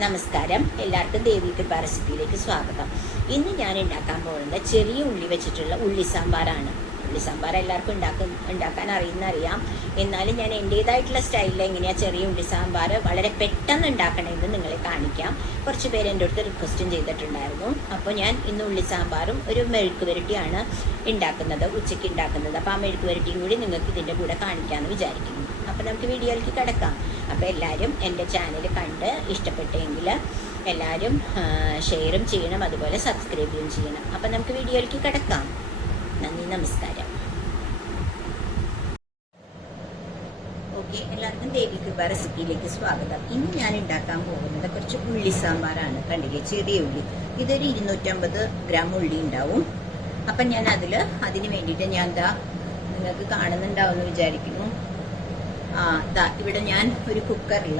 നമസ്കാരം, എല്ലാവർക്കും ദേവി കൃപ റെസിപ്പിയിലേക്ക് സ്വാഗതം. ഇന്ന് ഞാൻ ഉണ്ടാക്കാൻ പോകുന്നത് ചെറിയ ഉള്ളി വെച്ചിട്ടുള്ള ഉള്ളി സാമ്പാറാണ്. ഉള്ളി സാമ്പാർ എല്ലാവർക്കും ഉണ്ടാക്കാൻ അറിയാം. എന്നാലും ഞാൻ എൻ്റേതായിട്ടുള്ള സ്റ്റൈലിൽ എങ്ങനെയാണ് ചെറിയ ഉള്ളി സാമ്പാർ വളരെ പെട്ടെന്ന് ഉണ്ടാക്കണമെന്ന് നിങ്ങളെ കാണിക്കാം. കുറച്ച് പേര് എൻ്റെ അടുത്ത് റിക്വസ്റ്റും ചെയ്തിട്ടുണ്ടായിരുന്നു. അപ്പോൾ ഞാൻ ഇന്ന് ഉള്ളി സാമ്പാറും ഒരു മെഴുക്ക് പുരട്ടിയാണ് ഉച്ചയ്ക്ക് ഉണ്ടാക്കുന്നത്. അപ്പോൾ ആ മെഴുക്ക് പുരട്ടിയും കൂടി നിങ്ങൾക്ക് ഇതിൻ്റെ കൂടെ കാണിക്കാമെന്ന് വിചാരിക്കുന്നു. അപ്പോൾ നമുക്ക് വീഡിയോയിലേക്ക് കിടക്കാം. അപ്പോൾ എല്ലാവരും എൻ്റെ ചാനൽ കണ്ട് ഇഷ്ടപ്പെട്ടെങ്കിൽ എല്ലാവരും ഷെയറും ചെയ്യണം, അതുപോലെ സബ്സ്ക്രൈബും ചെയ്യണം. അപ്പോൾ നമുക്ക് വീഡിയോയിലേക്ക് കിടക്കാം. നന്ദി, നമസ്കാരം. ഓക്കെ, എല്ലാവർക്കും ദേവി കൃപ റെസിപ്പിയിലേക്ക് സ്വാഗതം. ഇന്ന് ഞാൻ ഉണ്ടാക്കാൻ പോകുന്നത് കുറച്ച് ഉള്ളി സാമ്പാറാണ്. കണ്ടില്ലേ, ചെറിയ ഉള്ളി. ഇതൊരു 250 ഗ്രാം ഉള്ളി ഉണ്ടാവും. അപ്പം ഞാൻ അതിന് വേണ്ടിയിട്ട് ഞാൻ നിങ്ങൾക്ക് കാണുന്നുണ്ടാവും എന്ന് വിചാരിക്കുന്നു. ഇവിടെ ഞാൻ ഒരു കുക്കറിൽ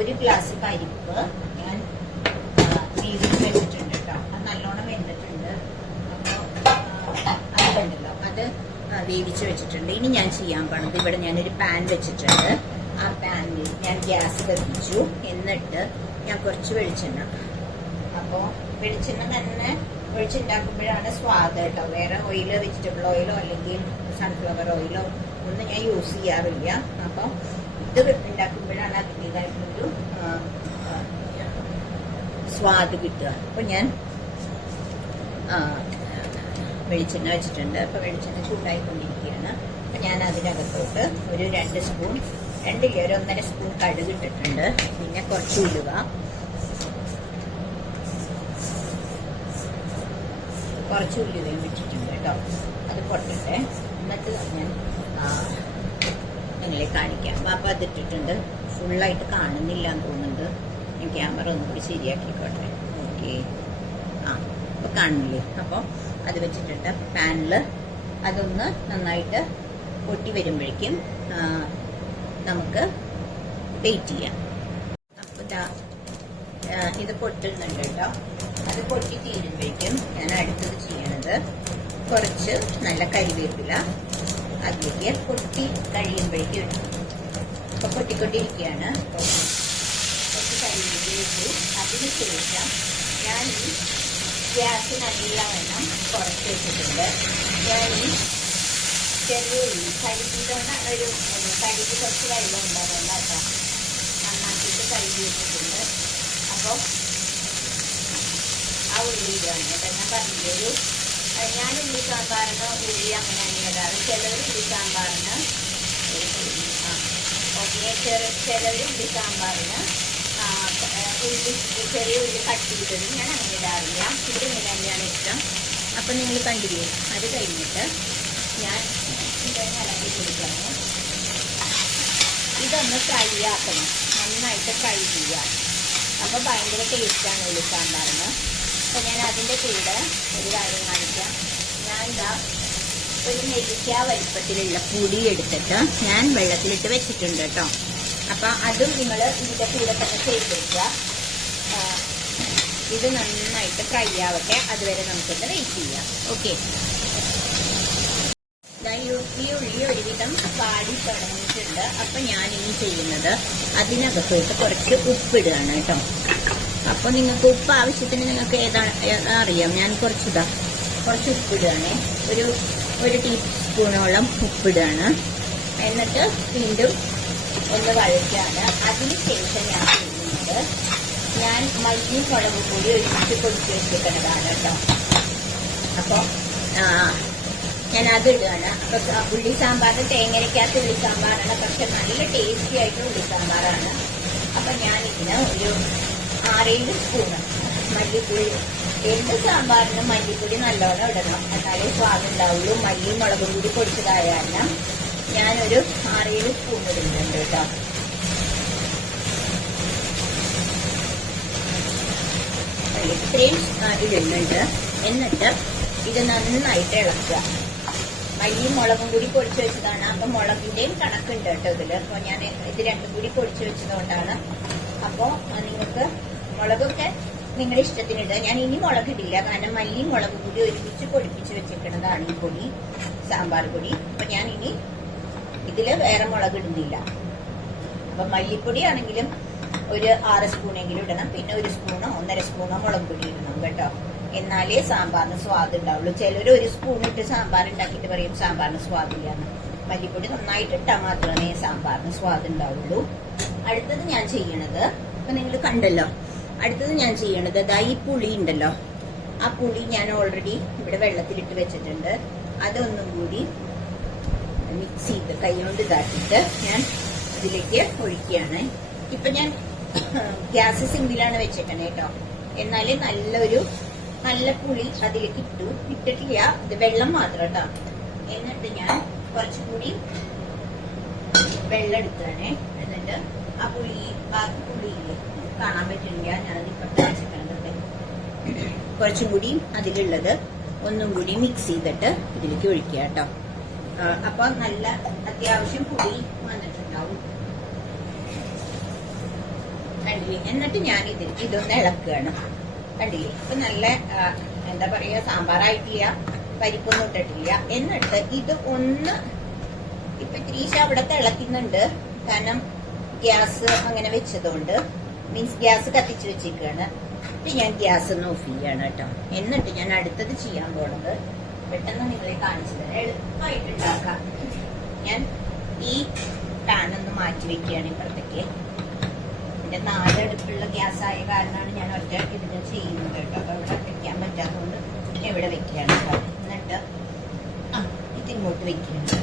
1 ഗ്ലാസ് പരിപ്പ് ഞാൻ വേവിച്ച് വെച്ചിട്ടുണ്ട് കേട്ടോ. അത് നല്ലോണം വെന്തിട്ടുണ്ട്. അപ്പോൾ അതുണ്ടല്ലോ, അത് വേവിച്ച് വെച്ചിട്ടുണ്ട്. ഇനി ഞാൻ ചെയ്യാൻ പോണത്, ഇവിടെ ഞാനൊരു പാൻ വെച്ചിട്ടുണ്ട്. ആ പാനിൽ ഞാൻ ഗ്യാസ് കത്തിച്ചു. എന്നിട്ട് ഞാൻ കുറച്ച് വെളിച്ചെണ്ണ, അപ്പോൾ വെളിച്ചെണ്ണ തന്നെ ഒഴിച്ചുണ്ടാക്കുമ്പോഴാണ് സ്വാദ് കേട്ടോ. വേറെ ഓയിലോ, വെജിറ്റബിൾ ഓയിലോ അല്ലെങ്കിൽ സൺഫ്ലവർ ഓയിലോ ഒന്നും ഞാൻ യൂസ് ചെയ്യാറില്ല. അപ്പം ഇത് ഉണ്ടാക്കുമ്പോഴാണ് അതിൻ്റെതായിട്ടുള്ളൊരു സ്വാദ് കിട്ടുക. അപ്പം ഞാൻ വെളിച്ചെണ്ണ വെച്ചിട്ടുണ്ട്. അപ്പോൾ വെളിച്ചെണ്ണ ചൂടായിക്കൊണ്ടിരിക്കുകയാണ്. അപ്പം ഞാൻ അതിനകത്തോട്ട് ഒരു 2 സ്പൂൺ, 1.5 സ്പൂൺ കടുക് ഇട്ടിട്ടുണ്ട്. പിന്നെ കുറച്ച് ഉലുവ, കുറച്ച് ഉലുവയും ഇട്ടിട്ടുണ്ട് കേട്ടോ. അത് പൊട്ടട്ടെ. എന്നിട്ട് ഞാൻ നിങ്ങളെ കാണിക്കാം. അപ്പം അതിട്ടിട്ടുണ്ട്. ഫുള്ളായിട്ട് കാണുന്നില്ല എന്ന് തോന്നുന്നുണ്ട്. ഞാൻ ക്യാമറ ഒന്നുകൂടി ശരിയാക്കിക്കോട്ടെ. ഓക്കെ, അപ്പോൾ കാണുന്നില്ലേ? അപ്പോൾ അത് വെച്ചിട്ടുണ്ട് പാനിൽ. അതൊന്ന് നന്നായിട്ട് പൊട്ടി വരുമ്പോഴേക്കും നമുക്ക് വെയിറ്റ് ചെയ്യാം. അപ്പോൾ ഇത് പൊട്ടുന്നുണ്ട് കേട്ടോ. അത് പൊട്ടി തീരുമ്പോഴേക്കും ഞാൻ അടുത്തത് ചെയ്യണത് കുറച്ച് നല്ല കരിവേപ്പില അതിലേക്ക് പൊട്ടി കഴിയുമ്പോഴേക്കും ഇടും. അപ്പോൾ പൊട്ടിക്കൊണ്ടിരിക്കുകയാണ്. കുറച്ച് കരിവേപ്പില ഇട്ടു. അതിനുശേഷം ഞാൻ ഈ ഗ്യാസ് നല്ലവണ്ണം കുറച്ച് വെച്ചിട്ടുണ്ട്. ഞാൻ ഈ ചെറിയ ഉള്ളി കഴുകിയതുകൊണ്ടാണ് കഴുകി കുറച്ച് വെള്ളം ഉണ്ടാകുന്ന കേട്ടോ. നന്നാക്കിയിട്ട് കഴുകി വെച്ചിട്ടുണ്ട്. അപ്പോൾ ആ ഉള്ളി ഇടുകയാണ് കേട്ടോ. ഞാൻ പറഞ്ഞൊരു ഞാൻ ഉള്ളി സാമ്പാറിന് ഉള്ളി അങ്ങനെയാണ് ഇടാറ്. ചിലവർ ഉള്ളി സാമ്പാറിന് ഓക്കെ, ചിലവർ ഉള്ളി സാമ്പാറിന് ഉള്ളി ചെറിയ ഉള്ളി കട്ട് ചെയ്തതും ഞാൻ അങ്ങനെ ഇടാറില്ല. ഇവിടെ ഇങ്ങനെ തന്നെയാണ് ഇഷ്ടം. അപ്പം നിങ്ങൾ കണ്ടില്ലേ? അത് കഴിഞ്ഞിട്ട് ഞാൻ ഇതൊന്ന് ഇളക്കി കൊടുക്കണം. ഇതൊന്ന് ഫ്രൈ ആക്കണം, നന്നായിട്ട് ഫ്രൈ ചെയ്യുക. അപ്പോൾ ഭയങ്കര ടേസ്റ്റാണ് ഉള്ളി സാമ്പാറിന്. അപ്പോൾ ഞാൻ അതിൻ്റെ കൂടെ ഒരു കാര്യം കാണിക്കാം. ഞാൻ ഒരു നെല്ലിക്ക വലിപ്പത്തിലുള്ള പുളി എടുത്തിട്ട് ഞാൻ വെള്ളത്തിലിട്ട് വെച്ചിട്ടുണ്ട് കേട്ടോ. അപ്പം അതും നിങ്ങൾ ഇതിൻ്റെ കൂടെ തന്നെ ചെയ്ത് വെക്കുക. ഇത് നന്നായിട്ട് ഫ്രൈ ആവട്ടെ. അതുവരെ നമുക്കൊന്ന് വെയിറ്റ് ചെയ്യാം. ഓക്കെ, ഈ ഉള്ളി ഒരുവിധം വാടി തുടങ്ങിയിട്ടുണ്ട്. അപ്പം ഞാനിനി ചെയ്യുന്നത് അതിനകത്തോട്ട് കുറച്ച് ഉപ്പിടുകയാണ് കേട്ടോ. അപ്പോൾ നിങ്ങൾക്ക് ഉപ്പ് ആവശ്യത്തിന് നിങ്ങൾക്ക് ഏതാണ് അറിയാം. ഞാൻ കുറച്ച് ഉപ്പിടുകയാണ്. ഒരു ടീസ്പൂണോളം ഉപ്പിടുകയാണ്. എന്നിട്ട് വീണ്ടും ഒന്ന് വഴറ്റാണ്. അതിനുശേഷം ഞാൻ ചെയ്യുന്നത്, ഞാൻ മല്ലിയും മുളകും കൂടി ഒരുമിച്ച് പൊടിച്ച് വെച്ചിരിക്കുന്നതാണ് കേട്ടോ. അപ്പോൾ ഞാൻ അതിടുകയാണ്. അപ്പോൾ ഉള്ളി സാമ്പാറിന് തേങ്ങരയ്ക്കാത്ത ഉള്ളി സാമ്പാറാണ്, പക്ഷെ നല്ല ടേസ്റ്റി ആയിട്ട് ഉള്ളി സാമ്പാറാണ്. അപ്പം ഞാനിതിന് ഒരു 6-7 സ്പൂണ് മല്ലിപ്പൊടി. എന്ത് സാമ്പാറിനും മല്ലിപ്പൊടി നല്ലോണം ഇടണം, എന്നാലേ സ്വാദുണ്ടാവുള്ളൂ. മല്ലിയും മുളകും കൂടി പൊടിച്ചതായ കാരണം ഞാനൊരു 6-7 സ്പൂൺ ഇടുന്നുണ്ട് കേട്ടോ. ഇത്രയും ഇടുന്നുണ്ട്. എന്നിട്ട് ഇത് നന്നായിട്ട് ഇളക്കുക. മല്ലിയും മുളകും കൂടി പൊടിച്ചു വെച്ചതാണ്. അപ്പം മുളകിൻ്റെയും കണക്കുണ്ട് കേട്ടോ ഇതിൽ. അപ്പോൾ ഞാൻ ഇത് രണ്ടും കൂടി പൊടിച്ചു വെച്ചതുകൊണ്ടാണ്. അപ്പോൾ നിങ്ങൾക്ക് മുളകൊക്കെ നിങ്ങളുടെ ഇഷ്ടത്തിനിടുക. ഞാൻ ഇനി മുളകിടില്ല, കാരണം മല്ലിയും മുളകും കൂടി ഒരുമിച്ച് പൊടിപ്പിച്ച് വെച്ചിരിക്കുന്നതാണ് ഈ പൊടി, സാമ്പാർ പൊടി. അപ്പം ഞാൻ ഇനി ഇതിൽ വേറെ മുളകിടുന്നില്ല. അപ്പം മല്ലിപ്പൊടി ആണെങ്കിലും ഒരു 6 സ്പൂണെങ്കിലും ഇടണം. പിന്നെ 1 സ്പൂണോ 1.5 സ്പൂണോ മുളക് പൊടി ഇടണം കേട്ടോ. എന്നാലേ സാമ്പാറിന് സ്വാദ് ഉണ്ടാവുള്ളൂ. ചിലർ 1 സ്പൂൺ ഇട്ട് സാമ്പാർ ഉണ്ടാക്കിയിട്ട് പറയും സാമ്പാറിന് സ്വാദില്ലാന്ന്. മല്ലിപ്പൊടി നന്നായിട്ട് ഇട്ടാൽ മാത്രമേ സാമ്പാറിന് സ്വാദ് ഉണ്ടാവുള്ളൂ. അടുത്തത് ഞാൻ ചെയ്യണത്, ഇപ്പൊ നിങ്ങൾ കണ്ടല്ലോ, അടുത്തത് ഞാൻ ചെയ്യണത് ഈ പുളി ഉണ്ടല്ലോ, ആ പുളി ഞാൻ ഓൾറെഡി ഇവിടെ വെള്ളത്തിലിട്ട് വെച്ചിട്ടുണ്ട്. അതൊന്നും കൂടി മിക്സ് ചെയ്ത് കൈ കൊണ്ട് ഇതാക്കിയിട്ട് ഞാൻ ഇതിലേക്ക് ഒഴിക്കുകയാണ്. ഇപ്പൊ ഞാൻ ഗ്യാസ് സിമ്മിലാണ് വെച്ചേക്കണേ കേട്ടോ. എന്നാല് നല്ല പുളി അതിലേക്ക് ഇട്ടിട്ടില്ല, ഇത് വെള്ളം മാത്രം കേട്ടോ. എന്നിട്ട് ഞാൻ കുറച്ചുകൂടി വെള്ളം എടുക്കുകയാണേ. എന്നിട്ട് ആ ബാക്കി പുളിയില്ലേ കാണാൻ പറ്റില്ല, ഞാനത് ഇപ്പത്തെ വെച്ചിട്ടുണ്ട്. കുറച്ചും കൂടി അതിലുള്ളത് ഒന്നും കൂടി മിക്സ് ചെയ്തിട്ട് ഇതിലേക്ക് ഒഴിക്കുക കേട്ടോ. അപ്പൊ നല്ല അത്യാവശ്യം പുളി വന്നിട്ടുണ്ടാവും, കണ്ടില്ലേ. എന്നിട്ട് ഞാൻ ഇതൊന്ന് ഇളക്കുകയാണ്, കണ്ടില്ലേ. ഇപ്പൊ നല്ല എന്താ പറയാ, സാമ്പാറായിട്ടില്ല, പരിപ്പൊന്നും ഇട്ടിട്ടില്ല. എന്നിട്ട് ഇത് ഒന്ന് ഇപ്പൊ ഇത്തിരീശ അവിടെ തിളക്കുന്നുണ്ട്, കാരണം ഗ്യാസ് അങ്ങനെ വെച്ചതുകൊണ്ട്, മീൻസ് ഗ്യാസ് കത്തിച്ച് വെച്ചിരിക്കുകയാണ്. ഇപ്പൊ ഞാൻ ഗ്യാസ് ഒന്ന് ഓഫ് ചെയ്യാണ് കേട്ടോ. എന്നിട്ട് ഞാൻ അടുത്തത് ചെയ്യാൻ പോണത് പെട്ടെന്ന് നിങ്ങളെ കാണിച്ചു തരാം, എളുപ്പമായിട്ട് ഉണ്ടാക്കാം. ഞാൻ ഈ പാൻ ഒന്ന് മാറ്റി വെക്കുകയാണ് ഇപ്പുറത്തേക്ക്. എന്റെ 4 അടുപ്പുള്ള ഗ്യാസ് ആയ കാരണമാണ് ഞാൻ ഒറ്റ ഇതിന് ചെയ്യുന്നത് കേട്ടോ. അപ്പൊ ഇവിടെ വെക്കാൻ പറ്റാത്തതുകൊണ്ട് ഇവിടെ വെക്കുകയാണ് കേട്ടോ. എന്നിട്ട് ഇതിങ്ങോട്ട് വെക്കുകയാണ്.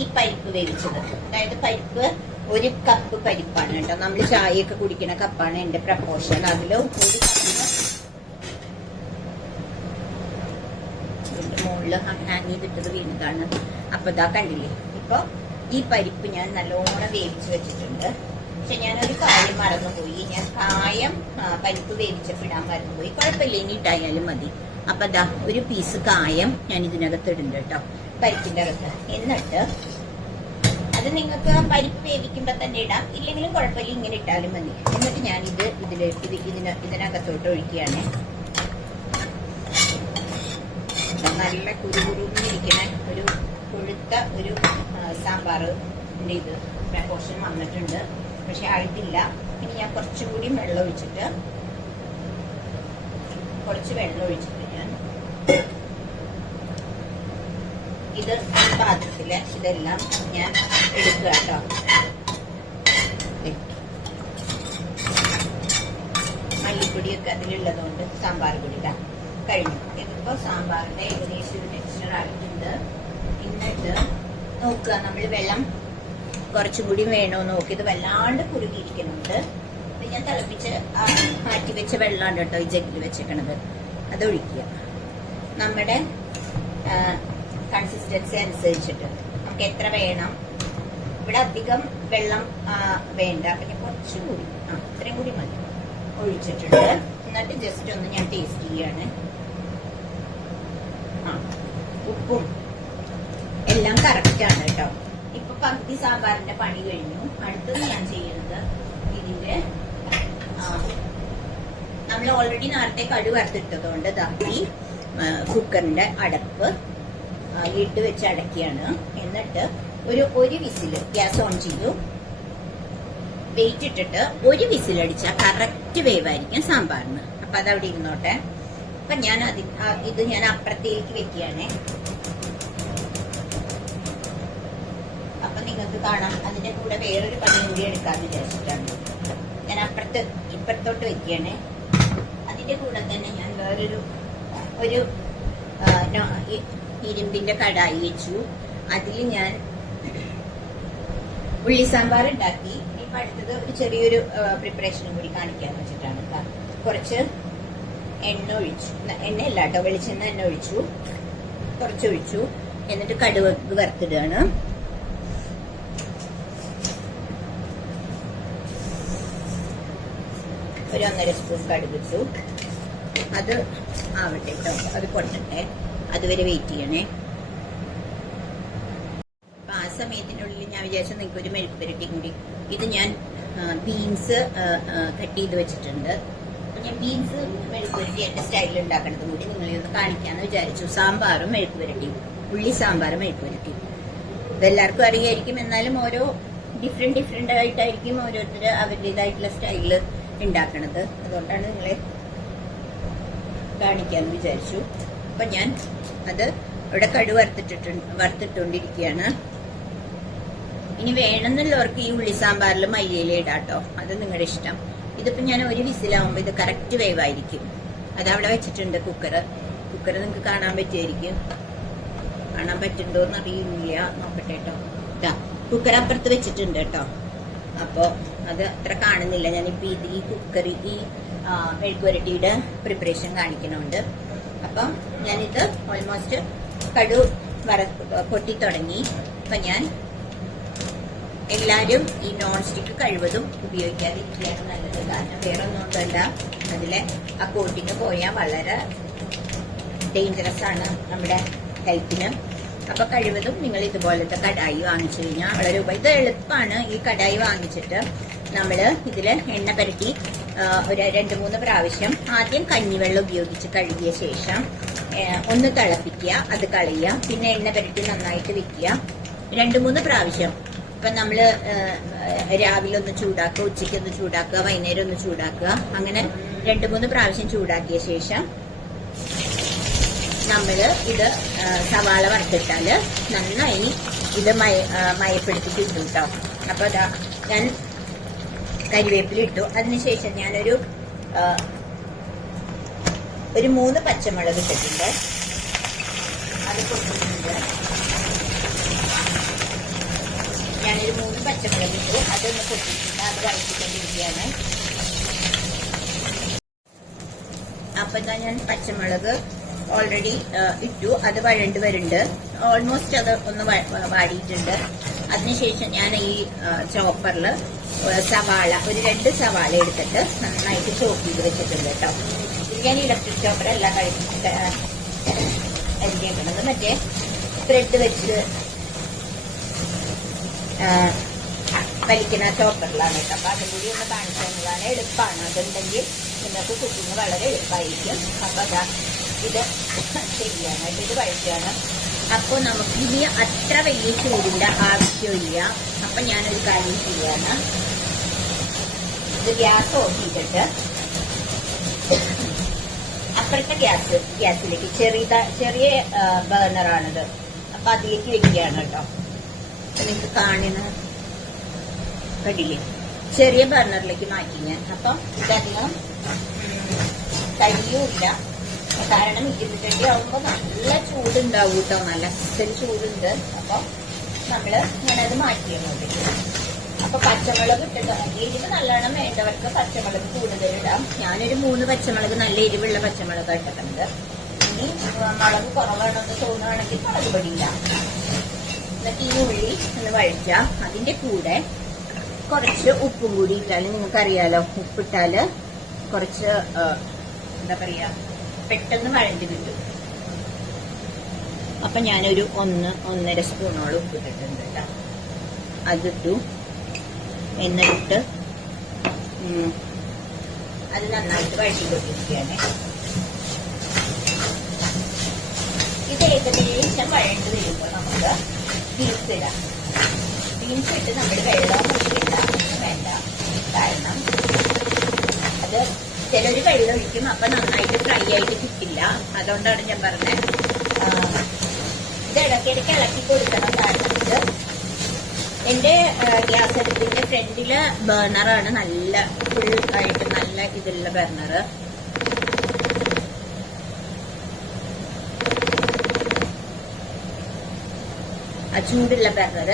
ഈ പരിപ്പ് വേവിച്ചത്, അതായത് പരിപ്പ് 1 കപ്പ് പരിപ്പാണ് കേട്ടോ. നമ്മൾ ചായയൊക്കെ കുടിക്കുന്ന കപ്പാണ് എന്റെ പ്രപ്പോർഷൻ. അതിൽ 1 കപ്പിന് മുകളിൽ ഹാങ് ചെയ്തിട്ടത് വീണതാണ്. അപ്പൊ ഇതാ കണ്ടില്ലേ. ഇപ്പൊ ഈ പരിപ്പ് ഞാൻ നല്ലോണം വേവിച്ച് വെച്ചിട്ടുണ്ട്. പക്ഷെ ഞാനൊരു കാര്യം മറന്നുപോയി, ഞാൻ കായം പരിപ്പ് വേവിച്ചപ്പോൾ ഇടാൻ മറന്നുപോയി. കുഴപ്പമില്ല, ഇനി ഇട്ടായാലും മതി. അപ്പൊ ഇതാ 1 പീസ് കായം ഞാൻ ഇതിനകത്ത് ഇടുന്നുണ്ട് കേട്ടോ, പരിപ്പിന്റെ അകത്ത്. എന്നിട്ട് അത് നിങ്ങൾക്ക് പരിപ്പ് വേവിക്കുമ്പോ തന്നെ ഇടാം, ഇല്ലെങ്കിലും കുഴപ്പമില്ല, ഇങ്ങനെ ഇട്ടാലും മതി. എന്നിട്ട് ഞാൻ ഇതിനകത്തോട്ട് ഒഴിക്കുകയാണ്. നല്ല കുരുകുരുന്നിരിക്കുന്ന ഒരു കൊഴുത്ത ഒരു സാമ്പാറിന്റെ ഇത് പോർഷൻ വന്നിട്ടുണ്ട്, പക്ഷെ ആയിട്ടില്ല. ഇനി ഞാൻ കുറച്ചും കൂടി വെള്ളം ഒഴിച്ചിട്ട് ഞാൻ ഇത് പാത്രത്തില് ഇതെല്ലാം ഞാൻ എടുക്കുക കേട്ടോ. മല്ലിപ്പൊടിയൊക്കെ അതിലുള്ളതുകൊണ്ട് സാമ്പാർ പൊടി കഴിഞ്ഞു. ഇതിപ്പോ സാമ്പാറിന്റെ ഏകദേശം ഒരു ടെക്സ്ചർ ആയിട്ടുണ്ട്. എന്നിട്ട് നോക്കുക, നമ്മൾ വെള്ളം കുറച്ചും കൂടി വേണോ നോക്കി. ഇത് വല്ലാണ്ട് കുറുകിയിരിക്കുന്നുണ്ട്. ഇത് ഞാൻ തിളപ്പിച്ച് മാറ്റി വെച്ച വെള്ളമാണ് കേട്ടോ ഈ ജഗ്ഗിൽ വെച്ചേക്കണത്. അത് ഒഴിക്കുക നമ്മുടെ കൺസിസ്റ്റൻസി അനുസരിച്ചിട്ട് നമുക്ക് എത്ര വേണം. ഇവിടെ അധികം വെള്ളം വേണ്ട, അപ്പൊ ഞാൻ കുറച്ചുകൂടി ഇത്രയും കൂടി മതി ഒഴിച്ചിട്ടുണ്ട്. എന്നിട്ട് ജസ്റ്റ് ഒന്ന് ഞാൻ ടേസ്റ്റ് ചെയ്യാണ്. ഉപ്പും എല്ലാം കറക്റ്റ് ആണ് കേട്ടോ. ഇപ്പൊ പകുതി സാമ്പാറിന്റെ പണി കഴിഞ്ഞു. അടുത്തത് ഞാൻ ചെയ്യുന്നത് ഇതിന്റെ നമ്മൾ ഓൾറെഡി നേരത്തെ കടു വറുത്തിട്ടതുകൊണ്ട് ഈ കുക്കറിന്റെ അടപ്പ് ലിഡ് വെച്ച് അടക്കിയാണ്. എന്നിട്ട് ഒരു വിസില് ഗ്യാസ് ഓൺ ചെയ്തു, വെയിറ്റ് ഇട്ടിട്ട് 1 വിസിലടിച്ചാൽ കറക്റ്റ് വേവായിരിക്കും സാമ്പാറിന്. അപ്പൊ അതവിടെ ഇരുന്നോട്ടെ. അപ്പൊ ഞാൻ ഇത് ഞാൻ അപ്പുറത്തേക്ക് വെക്കുകയാണേ. അപ്പൊ നിങ്ങൾക്ക് കാണാം, അതിന്റെ കൂടെ വേറൊരു പണി കൂടി എടുക്കാന്ന് വിചാരിച്ചിട്ടാണ് ഞാൻ ഇപ്പുറത്തോട്ട് വെക്കുകയാണേ. അതിന്റെ കൂടെ തന്നെ ഞാൻ വേറൊരു ഇരുമ്പിന്റെ കടായി വെച്ചു. അതിൽ ഞാൻ ഉള്ളി സാമ്പാർ ഉണ്ടാക്കി. ഇപ്പൊ അടുത്തത് ഒരു ചെറിയൊരു പ്രിപ്പറേഷനും കൂടി കാണിക്കാന്ന് വെച്ചിട്ടാണ്. കുറച്ച് എണ്ണ ഒഴിച്ചു, എണ്ണയല്ല കേട്ടോ, വെളിച്ചെണ്ണ എണ്ണ ഒഴിച്ചു, കുറച്ചൊഴിച്ചു. എന്നിട്ട് കടുക് വറുത്തിടുകയാണ്. ഒരു 1.5 സ്പൂൺ കടുകിട്ടു. അത് ആവട്ടെ കേട്ടോ, അത് പൊട്ടട്ടെ, അതുവരെ വെയിറ്റ് ചെയ്യണേ. അപ്പൊ ആ സമയത്തിനുള്ളിൽ ഞാൻ വിചാരിച്ചു നിങ്ങൾക്ക് ഒരു മെഴുക്ക് പുരട്ടി കൂടി. ഇത് ഞാൻ ബീൻസ് കട്ട് ചെയ്ത് വെച്ചിട്ടുണ്ട്. ഞാൻ ബീൻസ് മെഴുക്ക് പുരട്ടി എന്റെ സ്റ്റൈലിൽ ഉണ്ടാക്കണതും കൂടി നിങ്ങളെ ഒന്ന് കാണിക്കാന്ന് വിചാരിച്ചു. സാമ്പാറും മെഴുക്ക് പുരട്ടി, ഉള്ളി സാമ്പാറും മെഴുക്ക് പുരട്ടി ഇതെല്ലാവർക്കും അറിയായിരിക്കും. എന്നാലും ഓരോ ഡിഫറെന്റ് ആയിട്ടായിരിക്കും ഓരോരുത്തർ അവരുടേതായിട്ടുള്ള സ്റ്റൈലില് ഉണ്ടാക്കണത്. അതുകൊണ്ടാണ് നിങ്ങളെ കാണിക്കാന്ന് വിചാരിച്ചു. അപ്പൊ ഞാൻ അത് ഇവിടെ കടുക് വറുത്തിട്ടുകൊണ്ടിരിക്കുകയാണ്. ഇനി വേണമെന്നുള്ളവർക്ക് ഈ ഉള്ളി സാമ്പാറിൽ മല്ലിയില ഇടാട്ടോ, അത് നിങ്ങളുടെ ഇഷ്ടം. ഇതിപ്പോ ഞാൻ ഒരു വിസിലാവുമ്പോ ഇത് കറക്റ്റ് വേവായിരിക്കും. അതവിടെ വെച്ചിട്ടുണ്ട് കുക്കർ നിങ്ങൾക്ക് കാണാൻ പറ്റുമായിരിക്കും. കാണാൻ പറ്റുന്നുണ്ടോന്ന് അറിയില്ല, നോക്കട്ടെ കേട്ടോ. കുക്കർ അപ്പുറത്ത് വെച്ചിട്ടുണ്ട് കേട്ടോ. അപ്പൊ അത് അത്ര കാണുന്നില്ല. ഞാനിപ്പോ ഈ കുക്കർ ഈ മെഴുക്കുവരട്ടിയുടെ പ്രിപ്പറേഷൻ കാണിക്കണുണ്ട്. അപ്പം ഞാനിത് ഓൾമോസ്റ്റ് പൊട്ടി തുടങ്ങി. അപ്പൊ ഞാൻ എല്ലാരും ഈ നോൺ സ്റ്റിക്ക് കഴിവതും ഉപയോഗിക്കാതിരിക്കുകയാണ് നല്ലത്. കാരണം വേറെ ഒന്നുകൊണ്ടല്ല, അതിലെ ആ കോട്ടിങ് പോയാൽ വളരെ ഡേഞ്ചറസ് ആണ് നമ്മുടെ ഹെൽത്തിന്. അപ്പൊ കഴിവതും നിങ്ങൾ ഇതുപോലത്തെ കടായി വാങ്ങിച്ചു കഴിഞ്ഞാൽ വളരെ ഇത് എളുപ്പമാണ്. ഈ കടായി വാങ്ങിച്ചിട്ട് നമ്മള് ഇതില് എണ്ണ പുരട്ടി ഒരു 2-3 പ്രാവശ്യം ആദ്യം കഞ്ഞിവെള്ളം ഉപയോഗിച്ച് കഴുകിയ ശേഷം ഒന്ന് തിളപ്പിക്കുക, അത് കളയുക, പിന്നെ എണ്ണ പുരട്ടി നന്നായിട്ട് വെക്കുക 2-3 പ്രാവശ്യം. ഇപ്പൊ നമ്മള് രാവിലെ ഒന്ന് ചൂടാക്കുക, ഉച്ചയ്ക്ക് ഒന്ന് ചൂടാക്കുക, വൈകുന്നേരം ഒന്ന് ചൂടാക്കുക. അങ്ങനെ 2-3 പ്രാവശ്യം ചൂടാക്കിയ ശേഷം നമ്മള് ഇത് സവാള വറുത്തിട്ടാല് നന്നായി ഇത് മയപ്പെടുത്തി കിട്ടും കേട്ടോ. അപ്പൊ അതാ ഞാൻ കരിവേപ്പില ഇട്ടു. അതിനുശേഷം ഞാനൊരു 3 പച്ചമുളക് ഇട്ടിട്ടുണ്ട്. അത് കൊടുത്തിട്ടുണ്ട്. ഞാനൊരു 3 പച്ചമുളക് ഇട്ടു. അതൊന്ന് പൊട്ടിയിട്ടുണ്ട്. അത് വഴറ്റിക്കൊണ്ടിരിക്കുകയാണ്. അപ്പൊ എന്താ ഞാൻ പച്ചമുളക് ഓൾറെഡി ഇട്ടു. അത് വഴണ്ട് വരുന്നുണ്ട്. ഓൾമോസ്റ്റ് അത് ഒന്ന് വാടിയിട്ടുണ്ട്. അതിനുശേഷം ഞാൻ ഈ ചോപ്പറിൽ സവാള ഒരു 2 സവാള എടുത്തിട്ട് നന്നായിട്ട് ചോപ്പ് ചെയ്ത് വെച്ചിട്ടുണ്ട് കേട്ടോ. ഞാൻ ഇലക്ട്രിക് ചോപ്പറല്ല അരിഞ്ഞേക്കുന്നത്, മറ്റേ ത്രെഡ് വെച്ച് വലിക്കുന്ന ചോപ്പറിലാണ് കേട്ടോ. അപ്പൊ അതും കൂടി ഒന്ന് കാണിച്ചു തന്നതാണ്. എളുപ്പമാണ്. അതുണ്ടെങ്കിൽ നിങ്ങൾക്ക് കുക്കിങ് വളരെ എളുപ്പമായിരിക്കും. അപ്പൊ അതാ ഇത് ശരിയാനായിട്ട് ഇത് വഴിക്കുകയാണ്. അപ്പൊ നമുക്ക് ഇനി അത്ര വലിയ ചൂടിന്റെ ആവശ്യമില്ല. അപ്പൊ ഞാനൊരു കാര്യം ചെയ്യാണ്. ഇത് ഗ്യാസ് ഓഫ് ചെയ്തിട്ട് അപ്പുറത്തെ ഗ്യാസിലേക്ക് ചെറിയ ബർണറാണിത്. അപ്പൊ അതിലേക്ക് വെക്കുകയാണ് കേട്ടോ. നിങ്ങൾക്ക് കാണുന്ന കടിയില്ലേ, ചെറിയ ബർണറിലേക്ക് മാറ്റി ഞാൻ. അപ്പൊ ഇതധികം കരിയുമില്ല. കാരണം ഇരുമ്പുചട്ടി ആവുമ്പോ നല്ല ചൂടുണ്ടാവും കേട്ടോ, നല്ല ചൂടുണ്ട്. അപ്പൊ നമ്മള് ഞാനത് മാറ്റിയങ്ങോട്ടേക്ക്. അപ്പൊ പച്ചമുളക് ഇട്ടിട്ട് എരിവ് നല്ലോണം വേണ്ടവർക്ക് പച്ചമുളക് കൂടുതലിടാം. ഞാനൊരു 3 പച്ചമുളക് നല്ല എരിവുള്ള പച്ചമുളക് ഇട്ടിട്ടുണ്ട്. ഇനി മുളക് കുറവാണെന്ന് തോന്നുകയാണെങ്കിൽ മുളക് പൊടി ഇടാം. എന്നിട്ട് ഈ ഉള്ളി ഒന്ന് വഴിച്ച അതിന്റെ കൂടെ കുറച്ച് ഉപ്പും കൂടി ഇട്ടാല് നിങ്ങൾക്കറിയാലോ, ഉപ്പിട്ടാല് കുറച്ച് എന്താ പറയാ പെട്ടെന്ന് വഴണ്ടി കിട്ടും. അപ്പൊ ഞാനൊരു 1-1.5 സ്പൂണോളം ഉപ്പിട്ടിട്ടുണ്ട് കേട്ടോ. അതിട്ടു. എന്നിട്ട് അത് നന്നായിട്ട് വഴറ്റി കൊണ്ടിരിക്കുകയാണ്. ഇത് ഏകദേശം വഴണ്ട് വരുമ്പോൾ നമുക്ക് ബീൻസ് ഇടാം. ബീൻസ് ഇട്ട് നമ്മൾ വെള്ളം ഒഴിക്കില്ല, വേണ്ട. കാരണം അത് ചിലര് വെള്ളം ഒഴിക്കും, അപ്പൊ നന്നായിട്ട് ഫ്രൈ ആയിട്ട് കിട്ടില്ല. അതുകൊണ്ടാണ് ഞാൻ പറഞ്ഞത് ഇത് ഇടയ്ക്കിടയ്ക്ക് ഇളക്കി കൊടുക്കണം. കാരണം ഇത് എന്റെ ഗ്യാസ് അടുപ്പിന്റെ ഫ്രണ്ടിലെ ബർണറാണ്, നല്ല ഫുൾ ആയിട്ട് നല്ല ഇതിലുള്ള ബർണർ. ആ ചൂടുള്ള ബർണർ,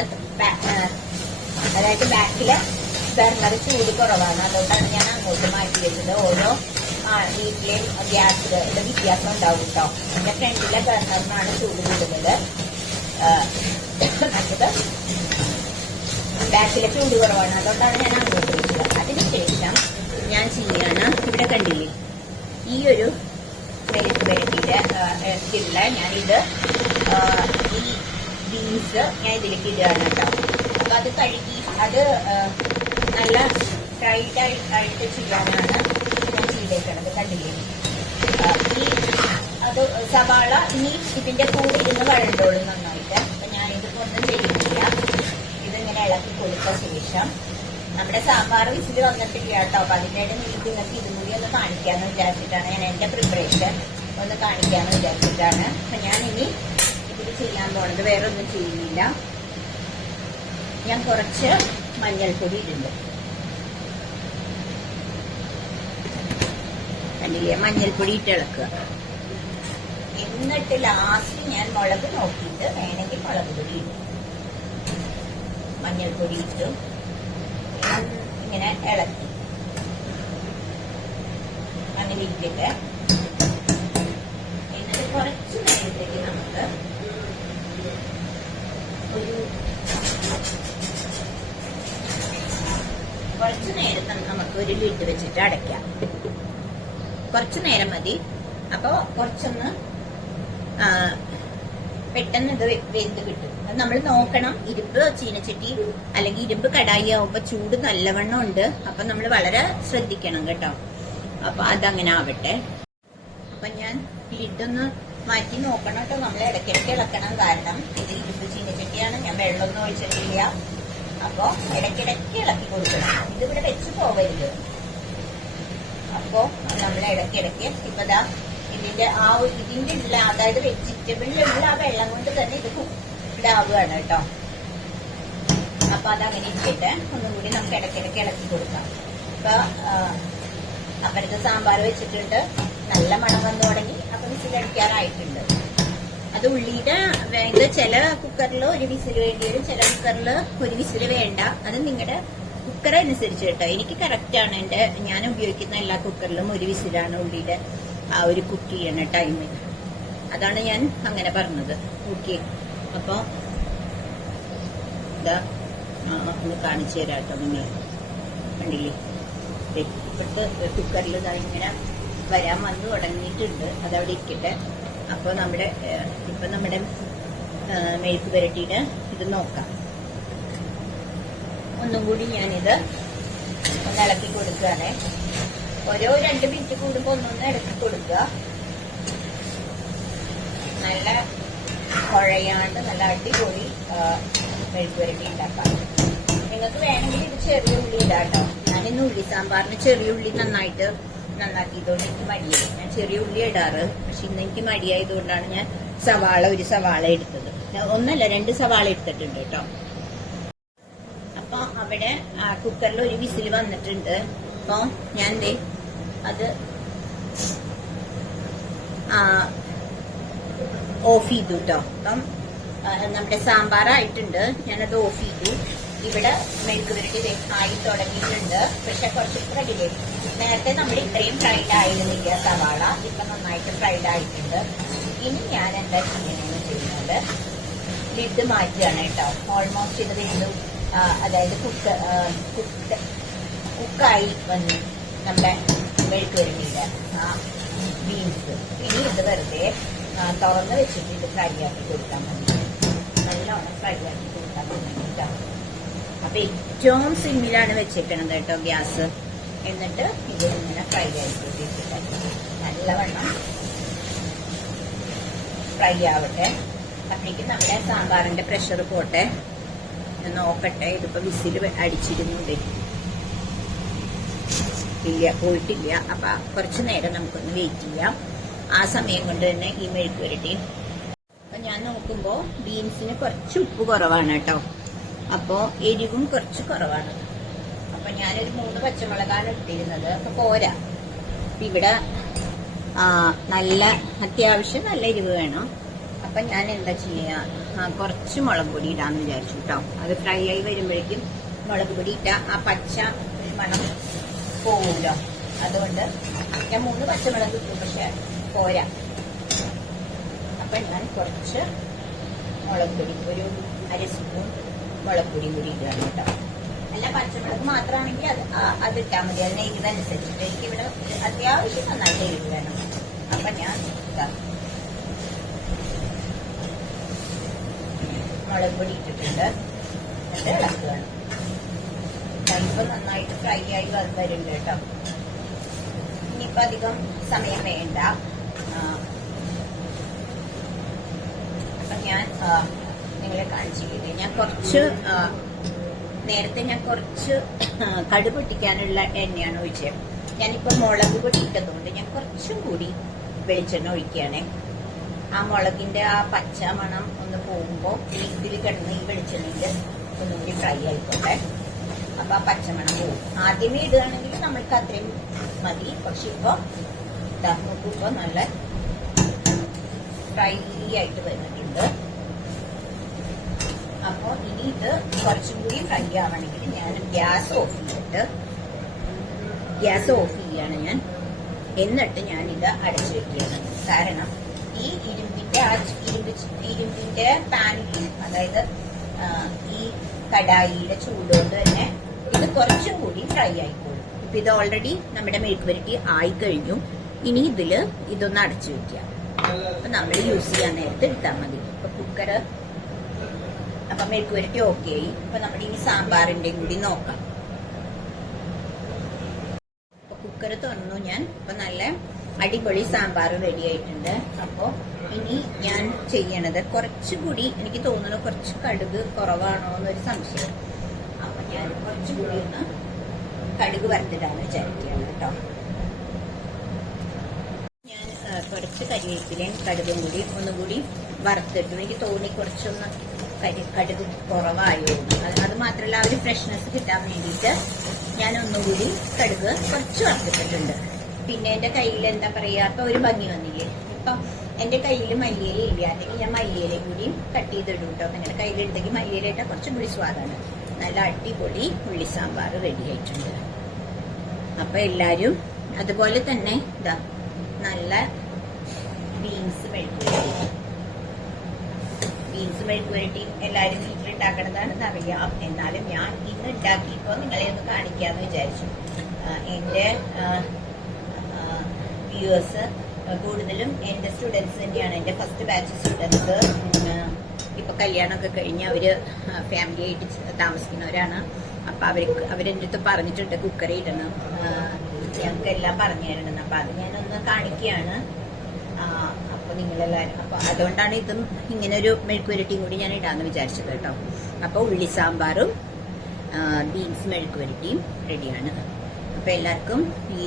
അതായത് ബാക്കിലെ ബർണർ ചൂട് കുറവാണ്. അതുകൊണ്ടാണ് ഞാൻ അങ്ങോട്ട് മാറ്റി വെച്ചത്. ഓരോ വീട്ടിലെയും ഗ്യാസിന്റെ വ്യത്യാസം ഉണ്ടാവും കേട്ടോ. എന്റെ ഫ്രണ്ടിലെ ബർണറിനാണ് ചൂട് കൂടുതൽ, മറ്റത് ബാക്കിലെ ചൂട് കുറവാണ്. അതുകൊണ്ടാണ് ഞാൻ അങ്ങോട്ട് വെച്ചത്. അതിനുശേഷം ഞാൻ ചെയ്യാണ്, ഇവിടെ കണ്ടില്ലേ ഈ ഒരു മെഴുക്ക് പുരട്ടിയുടെ ഇതിലുള്ള ഞാനിത് ഈ ബീൻസ് ഞാൻ ഇതിലേക്ക് ഇടുകയാണ് കേട്ടോ. അപ്പൊ അത് കഴുകി അത് നല്ല ഫ്രൈഡ് ആയിട്ട് ചെയ്യാനാണ് ഞാൻ ചെയ്തേക്കണത്. കണ്ടില്ലേ ഈ അത് സവാള ഇനി ഇതിന്റെ കൂടെ ഇരുന്ന് വഴണ്ടോളും നന്നായിട്ട്. അപ്പൊ ഞാനിതിപ്പോ ഒന്നും ചെയ്യുന്നില്ല, ഇതിങ്ങനെ ഇളക്കി കൊടുത്ത ശേഷം നമ്മുടെ സാമ്പാർ വിസിൽ വന്നിട്ടില്ല കേട്ടോ. അപ്പൊ അതിൻ്റെ നിങ്ങൾക്ക് ഇതും കൂടി ഒന്ന് കാണിക്കാന്ന് വിചാരിച്ചിട്ടാണ് ഞാൻ എന്റെ പ്രിപ്പറേഷൻ ഒന്ന് കാണിക്കാന്ന് വിചാരിച്ചിട്ടാണ്. അപ്പൊ ഞാൻ ഇനി ഇതിൽ ചെയ്യാൻ പോണത് വേറെ ഒന്നും ചെയ്യുന്നില്ല. ഞാൻ കുറച്ച് മഞ്ഞൾപ്പൊടി ഇടുന്നുണ്ട്. കണ്ടില്ലേ, മഞ്ഞൾപ്പൊടി ഇട്ട് ഇളക്കുക. എന്നിട്ട് ലാസ്റ്റ് ഞാൻ മുളക് നോക്കിയിട്ട് വേണമെങ്കിൽ മുളക് പൊടി ഇടും. മഞ്ഞൾപ്പൊടി ഇട്ടു ഇങ്ങനെ ഇളക്കി അങ്ങനെ ഇട്ടിട്ട് എന്നിട്ട് കുറച്ച് നേരത്തേക്ക് നമുക്ക് ഒരു ലിഡ് വെച്ചിട്ട് അടയ്ക്കാം. കുറച്ചു നേരം മതി. അപ്പൊ കുറച്ചൊന്ന് പെട്ടെന്ന് ഇത് വെന്ത് കിട്ടും. അത് നമ്മൾ നോക്കണം. ഇരുമ്പ് ചീനച്ചട്ടി അല്ലെങ്കിൽ ഇരുമ്പ് കടായി ആവുമ്പോ ചൂട് നല്ലവണ്ണം ഉണ്ട്. അപ്പൊ നമ്മൾ വളരെ ശ്രദ്ധിക്കണം കേട്ടോ. അപ്പൊ അതങ്ങനെ ആവട്ടെ. അപ്പൊ ഞാൻ ലിഡൊന്ന് മാറ്റി നോക്കണം കേട്ടോ. നമ്മൾ ഇടയ്ക്കിടയ്ക്ക് ഇളക്കണം. കാരണം ഇത് ഇരുമ്പ് ചീനച്ചട്ടിയാണ്. ഞാൻ വെള്ളമൊന്നും ഒഴിച്ചിട്ടില്ല. അപ്പൊ ഇടയ്ക്കിടയ്ക്ക് ഇളക്കി കൊടുക്കണം. ഇതിവിടെ വെച്ച് പോവരുത്. അപ്പോ നമ്മൾ ഇടയ്ക്കിടയ്ക്ക് ഇപ്പതാ ഇതിന്റെ ഉള്ള അതായത് വെജിറ്റബിളിലുള്ള ആ വെള്ളം കൊണ്ട് തന്നെ ഇത് ഇതാവുകയാണ് കേട്ടോ. അപ്പൊ അതങ്ങനെ ഇട്ടിട്ട് ഒന്നും കൂടി നമുക്ക് ഇടയ്ക്കിടയ്ക്ക് ഇളക്കി കൊടുക്കാം. ഇപ്പൊ അപ്പുറത്ത് സാമ്പാർ വെച്ചിട്ടുണ്ട്. നല്ല മണം വന്നു തുടങ്ങി. അപ്പൊ വിസിലടിക്കാറായിട്ടുണ്ട്. അത് ഉള്ളിയുടെ ഇത് ചില കുക്കറിൽ ഒരു വിസിൽ വേണ്ടി വരും, ചില കുക്കറിൽ ഒരു വിസിൽ വേണ്ട. അത് നിങ്ങളുടെ കുക്കർ അനുസരിച്ച് കേട്ടോ. എനിക്ക് കറക്റ്റ് ആണ്. ഞാൻ ഉപയോഗിക്കുന്ന എല്ലാ കുക്കറിലും ഒരു വിസിലാണ് ഉള്ളിയുടെ ആ ഒരു കുക്ക് ചെയ്യണ ടൈമിൽ. അതാണ് ഞാൻ അങ്ങനെ പറഞ്ഞത്. ഓക്കെ, അപ്പൊ ഇതാ ഒന്ന് കാണിച്ചു തരാം കേട്ടോ. നിങ്ങൾ കണ്ടില്ലേ, ഇപ്പോഴത്തെ കുക്കറിൽ ഇതാ ഇങ്ങനെ വരാൻ വന്നു തുടങ്ങിയിട്ടുണ്ട്. അതവിടെ ഇരിക്കട്ടെ. അപ്പൊ നമ്മുടെ മെഴുക്ക് പുരട്ടിയുടെ ഇത് നോക്കാം. ഒന്നും കൂടി ഞാനിത് ഒന്ന് ഇളക്കി കൊടുക്കുകയാണ്. ഓരോ 2 മിനിറ്റ് കൂടുമ്പോ ഒന്നൊന്ന് ഇളക്കി കൊടുക്കുക. നല്ല കുഴയാണ്ട് നല്ല അടിപൊളി മെഴുക്ക് പുരട്ടി ഉണ്ടാക്കാം. നിങ്ങൾക്ക് വേണമെങ്കിൽ ഇത് ചെറിയ ഉള്ളി ഇടാട്ടോ. ഞാനിന്ന് ഉള്ളി സാമ്പാറിന് ചെറിയ ഉള്ളി നന്നാക്കിയതുകൊണ്ട് എനിക്ക് മടിയായി. ഞാൻ ചെറിയ ഉള്ളി ഇടാറ്. പക്ഷെ ഇന്ന് എനിക്ക് മടിയായതുകൊണ്ടാണ് ഞാൻ ഒരു സവാള എടുത്തത്. ഒന്നല്ല 2 സവാള എടുത്തിട്ടുണ്ട് കേട്ടോ. അപ്പൊ അവിടെ കുക്കറിൽ ഒരു വിസിൽ വന്നിട്ടുണ്ട്. അപ്പൊ ഞാൻ അത് ഓഫ് ചെയ്തു കേട്ടോ. അപ്പം നമ്മുടെ സാമ്പാറായിട്ടുണ്ട്. ഞാനത് ഓഫ് ചെയ്തു. ഇവിടെ മെഴുക്ക് പുരട്ടി ആയി തുടങ്ങിയിട്ടുണ്ട്. പക്ഷെ കുറച്ച് ഫ്രൈഡ് നേരത്തെ നമ്മൾ ഇത്രയും ഫ്രൈഡ് ആയിരുന്നില്ല സവാള. ഇപ്പൊ നന്നായിട്ട് ഫ്രൈഡ് ആയിട്ടുണ്ട്. ഇനി ഞാൻ എന്താ ചെയ്യണമെന്ന് ചെയ്യുന്നത്, ലിഡ് മാറ്റുകയാണ് കേട്ടോ. ഓൾമോസ്റ്റ് ഇത് വീണ്ടും അതായത് കുക്കായി വന്നു നമ്മുടെ മെഴുക്ക് പുരട്ടിയുടെ ബീൻസ്. ഇനി ഇത് വെറുതെ തുറന്ന് വെച്ചിട്ട് ഇത് ഫ്രൈ ആക്കി കൊടുക്കാൻ മതി. നല്ലോണം ഫ്രൈ ആക്കി കൊടുക്കാൻ മതി കേട്ടോ. അപ്പൊ ഏറ്റവും സിമ്മിലാണ് വെച്ചേക്കണത് കേട്ടോ ഗ്യാസ്. എന്നിട്ട് ഇത് ഇങ്ങനെ ഫ്രൈ ആയിക്കൊണ്ടിരിക്കട്ടെ. നല്ലവണ്ണം ഫ്രൈ ആവട്ടെ. അപ്പോഴേക്കും നമ്മുടെ സാമ്പാറിന്റെ പ്രഷർ പോട്ടെ. നോക്കട്ടെ. ഇതിപ്പോ വിസിൽ അടിച്ചിരുന്നുണ്ട്. ഇല്ല, പോയിട്ടില്ല. അപ്പൊ കുറച്ചു നേരം നമുക്കൊന്ന് വെയിറ്റ് ചെയ്യാം. ആ സമയം കൊണ്ട് തന്നെ ഈ മെഴുക്ക് പുരട്ടി. അപ്പൊ ഞാൻ നോക്കുമ്പോ ബീൻസിന് കുറച്ച് ഉപ്പ് കുറവാണ് കേട്ടോ. അപ്പോ എരിവും കുറച്ച് കുറവാണ്. അപ്പൊ ഞാനൊരു 3 പച്ചമുളകാണ് ഇട്ടിരുന്നത്. അപ്പൊ പോരാ. ഇവിടെ നല്ല അത്യാവശ്യം നല്ല എരിവ് വേണം. അപ്പൊ ഞാൻ എന്താ ചെയ്യാ, കുറച്ച് മുളക് പൊടി ഇടാന്ന് വിചാരിച്ചു കേട്ടോ. അത് ഫ്രൈ ആയി വരുമ്പോഴേക്കും മുളക് പൊടി ഇട്ടാ ആ പച്ച മണം പോവുമല്ലോ. അതുകൊണ്ട് ഞാൻ 3 പച്ചമുളക് ഇട്ടു. പക്ഷെ പോരാ. അപ്പൊ ഞാൻ കുറച്ച് മുളക് പൊടി, ഒരു 1/2 സ്പൂൺ മുളക് പൊടി കൂടി ഇടുകയാണ് കേട്ടോ. അല്ല, പച്ചമുളക് മാത്രമാണെങ്കിൽ അത് ഇട്ടാൽ മതി. അതിന് എരിവനുസരിച്ചിട്ട്. എനിക്ക് ഇവിടെ അത്യാവശ്യം നന്നായിട്ട് എരിവ് വേണം. അപ്പൊ ഞാൻ മുളക് പൊടി ഇട്ടിട്ടുണ്ട്. എന്നിട്ട് ഇളക്കുകയാണ്. ഇപ്പൊ നന്നായിട്ട് ഫ്രൈ ആയി വരുന്നുണ്ട് കേട്ടോ. ഇനിയിപ്പോ അധികം സമയം വേണ്ട. അപ്പൊ ഞാൻ നിങ്ങളെ കാണിച്ചില്ലേ, ഞാൻ കുറച്ച് നേരത്തെ ഞാൻ കുറച്ച് കടുക് പൊട്ടിക്കാനുള്ള എണ്ണയാണ് ഒഴിച്ചത്. ഞാനിപ്പോൾ മുളക് പൊട്ടിയിട്ടതുകൊണ്ട് ഞാൻ കുറച്ചും കൂടി വെളിച്ചെണ്ണ ഒഴിക്കുകയാണേ. ആ മുളകിന്റെ ആ പച്ച മണം ഒന്ന് പോകുമ്പോൾ ഇതിൽ കിടന്ന് ഈ വെളിച്ചെണ്ണയിൽ ഒന്നും കൂടി ഫ്രൈ ആയിക്കോട്ടെ. അപ്പൊ ആ പച്ചമണം പോകും. ആദ്യമേ ഇടുകയാണെങ്കിൽ നമ്മൾക്ക് അത്രയും മതി. പക്ഷെ ഇപ്പൊ നോക്കുമ്പോ നല്ല ഫ്രൈ ആയിട്ട് വരുന്നുണ്ട്. അപ്പൊ ഇനി ഇത് കുറച്ചും കൂടി ഫ്രൈ ആവണമെങ്കിൽ ഞാൻ ഗ്യാസ് ഓഫ് ചെയ്യാണ് ഞാൻ. എന്നിട്ട് ഞാനിത് അടച്ചു വെക്കുകയാണ്. കാരണം ഈ ഇരുമ്പിന്റെ പാനിൽ, അതായത് ഈ കടായിയുടെ ചൂടുകൊണ്ട് തന്നെ ഇത് കുറച്ചും കൂടി ഫ്രൈ ആയിക്കോളും. ഇപ്പൊ ഇത് ഓൾറെഡി നമ്മുടെ മെഴുക്ക് പുരട്ടി ആയി കഴിഞ്ഞു. ഇനി ഇതൊന്ന് അടച്ചു വെക്കുക. അപ്പൊ നമ്മൾ യൂസ് ചെയ്യാൻ നേരത്തെ എടുത്താൽ മതി. ഇപ്പൊ കുക്കറ് അപ്പൊ മെഴുക്ക് പുരട്ടി ഓക്കെ ആയി. അപ്പൊ നമ്മുടെ ഇനി സാമ്പാറിന്റെയും കൂടി നോക്കാം. അപ്പൊ കുക്കർ തുറന്നു ഞാൻ. അപ്പൊ നല്ല അടിപൊളി സാമ്പാർ റെഡി ആയിട്ടുണ്ട്. അപ്പൊ ഇനി ഞാൻ ചെയ്യണത് കുറച്ചുകൂടി, എനിക്ക് തോന്നുന്നു കുറച്ച് കടുക് കുറവാണോ എന്നൊരു സംശയം. അപ്പൊ ഞാൻ കുറച്ചുകൂടി ഒന്ന് കടുക് വറുത്തിട്ടാണ് വിചാരിക്കുകയാണ് കേട്ടോ. ഞാൻ കുറച്ച് കരിവേപ്പിലയും കടുകും കൂടി ഒന്നുകൂടി വറുത്തിട്ടു. എനിക്ക് തോന്നി കുറച്ചൊന്ന് കടുക് കുറവായോ. അത് മാത്രമല്ല ആ ഒരു ഫ്രഷ്നെസ് കിട്ടാൻ വേണ്ടിയിട്ട് ഞാൻ ഒന്നുകൂടി കടുക് കുറച്ച് വറുത്തിട്ടുണ്ട്. പിന്നെ എന്റെ കയ്യിൽ എന്താ പറയാ, ഇപ്പൊ ഒരു ഭംഗി വന്നില്ലേ. ഇപ്പൊ എന്റെ കയ്യിൽ മല്ലിയില ഇല്ല, അല്ലെങ്കിൽ ഞാൻ മല്ലിയിലയും കൂടി കട്ട് ചെയ്തിടും കേട്ടോ. നിങ്ങളുടെ കയ്യിലെടുത്തെങ്കിൽ മല്ലിയില ഇട്ടാൽ കുറച്ചും കൂടി സ്വാദാണ്. നല്ല അടിപൊളി ഉള്ളി സാമ്പാർ റെഡി ആയിട്ടുണ്ട്. അപ്പൊ എല്ലാരും അതുപോലെ തന്നെ ഇതാ നല്ല ബീൻസ് മെഴുക്ക് പുരട്ടി എല്ലാരും വീട്ടിലുണ്ടാക്കണതാണെന്ന് അറിയാം. എന്നാലും ഞാൻ ഇന്ന് ഉണ്ടാക്കിയപ്പോ നിങ്ങളെ ഒന്ന് കാണിക്കാന്ന് വിചാരിച്ചു. എന്റെ വ്യൂവേഴ്സ് കൂടുതലും എന്റെ സ്റ്റുഡൻസ് തന്നെയാണ്. എന്റെ ഫസ്റ്റ് ബാച്ച് സ്റ്റുഡൻസ് ഇപ്പൊ കല്യാണമൊക്കെ കഴിഞ്ഞ് അവര് ഫാമിലി ആയിട്ട് താമസിക്കുന്നവരാണ്. അപ്പൊ അവരെന്റെ അടുത്ത് പറഞ്ഞിട്ടുണ്ട് കുക്കറി ഇടണം, ഞങ്ങൾക്ക് എല്ലാം പറഞ്ഞു തരണം. അപ്പൊ അത് ഞാനൊന്ന് കാണിക്കുകയാണ്. അപ്പൊ നിങ്ങളെല്ലാരും, അപ്പൊ അതുകൊണ്ടാണ് ഇതും ഇങ്ങനെ ഒരു മെഴുക്കുവരട്ടിയും കൂടി ഞാൻ ഇടാന്ന് വിചാരിച്ചത് കേട്ടോ. അപ്പൊ ഉള്ളി സാമ്പാറും ബീൻസ് മെഴുക്കുവരട്ടിയും റെഡിയാണ്. അപ്പൊ എല്ലാവർക്കും ഈ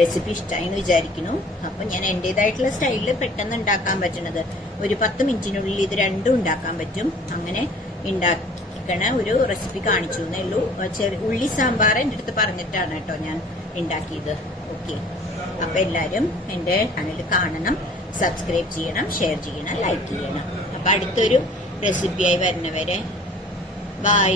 റെസിപ്പി ഇഷ്ടമായി എന്ന് വിചാരിക്കുന്നു. അപ്പൊ ഞാൻ എന്റേതായിട്ടുള്ള സ്റ്റൈലിൽ പെട്ടെന്ന് ഉണ്ടാക്കാൻ പറ്റുന്നത്, ഒരു 10 മിനിറ്റിനുള്ളിൽ ഇത് രണ്ടും ഉണ്ടാക്കാൻ പറ്റും. അങ്ങനെ ഉണ്ടാക്കണ ഒരു റെസിപ്പി കാണിച്ചു എന്നേ ഉള്ളൂ. ഉള്ളി സാമ്പാർ എന്റെ അടുത്ത് പറഞ്ഞിട്ടാണ് കേട്ടോ ഞാൻ ഉണ്ടാക്കിയത്. ഓക്കെ, അപ്പൊ എല്ലാരും എന്റെ ചാനൽ കാണണം, സബ്സ്ക്രൈബ് ചെയ്യണം, ഷെയർ ചെയ്യണം, ലൈക്ക് ചെയ്യണം. അപ്പൊ അടുത്തൊരു റെസിപ്പിയായി വരുന്നവരെ ബൈ.